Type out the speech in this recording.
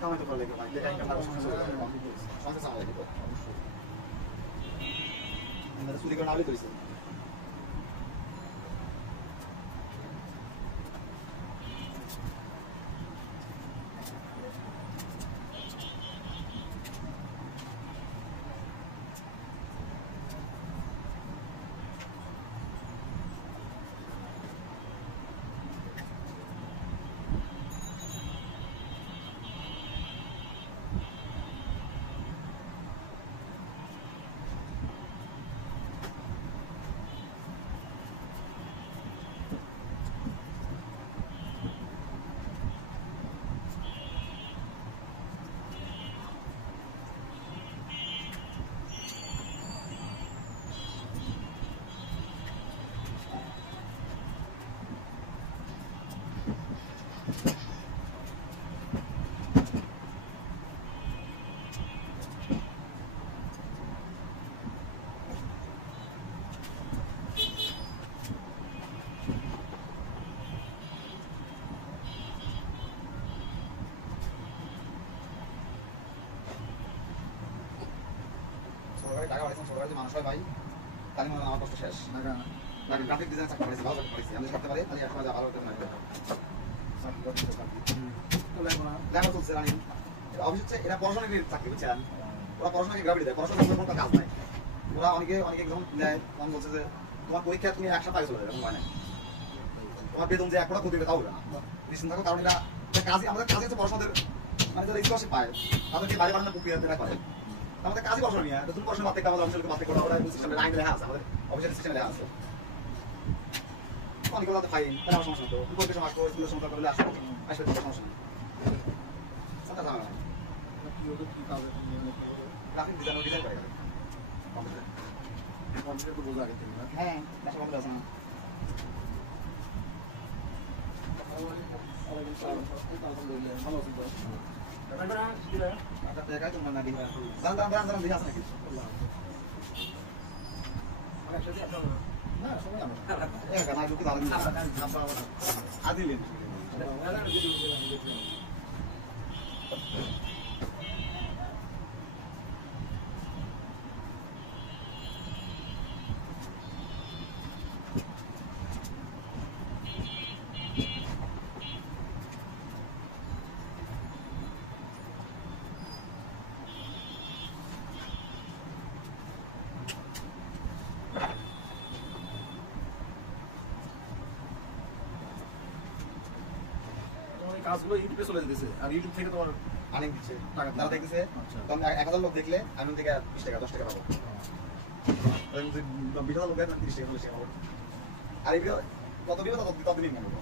কামাই তো করা লাগে ভাই লেখা ইনকাম না সংসার চালা লাগে তো আমরা চুরি করে নাবি করেছি টাকা পাইছেন সরকারি যে মানুষ হয় ভাই তাই মনে আমার কষ্ট শেষ নাকি গ্রাফিক ডিজাইন চাকরি পাইছি ভালো চাকরি পাইছি আমি করতে পারি তাহলে এখন ভালো করতে পারি দেখা চলছে রানি অফিস হচ্ছে এরা পড়াশোনা চাকরি বুঝছেন ওরা পড়াশোনাকে গ্রাফিক দেয় পড়াশোনা কোনো কাজ নাই ওরা অনেকে এক্সাম দেয় তখন বলছে যে তোমার পরীক্ষা তুমি 1 সপ্তাহে চলে যাবে হয় না তোমার বেতন যে 1 টাকা ক্ষতি হবে তাও হবে না নিশ্চিন্ত থাকো কারণ এরা কাজে আমাদের কাজে হচ্ছে পড়াশোনাদের মানে যারা স্কলারশিপ পায় তাদেরকে বাড়ি বাড়ানোর প্রক্রিয়া পারে আমাদের কাজই পড়াশোনা নিয়ে তুমি পড়াশোনা মাত্র আমাদের অঞ্চলকে মাত্র করা ওরা সিস্টেমে লাইন লেখা আছে আমাদের অফিসিয়াল সিস্টেমে লেখা আছে অনেক কথা ফাইন তাহলে আমার সমস্যা তো তুমি পরীক্ষা সময় আসবো স্কুলের সময় করলে আসবো সমস্যা নেই সাথে ঝামেলা গ্রাফিক ডিজাইন করে কম্পিউটার তো বোঝা আগে থেকে হ্যাঁ বাসা কম্পিউটার আছে না কাজগুলো ইউটিউবে চলে যেতেছে আর ইউটিউব থেকে তোমার আর্নিং দিচ্ছে টাকা তারা দেখতেছে তখন 1000 লোক দেখলে আমি থেকে 20 টাকা 10 টাকা পাবো 20,000 লোক দেখলে 30 টাকা 40 টাকা পাবো আর এই কত দিবে তত দিন ইনকাম করবো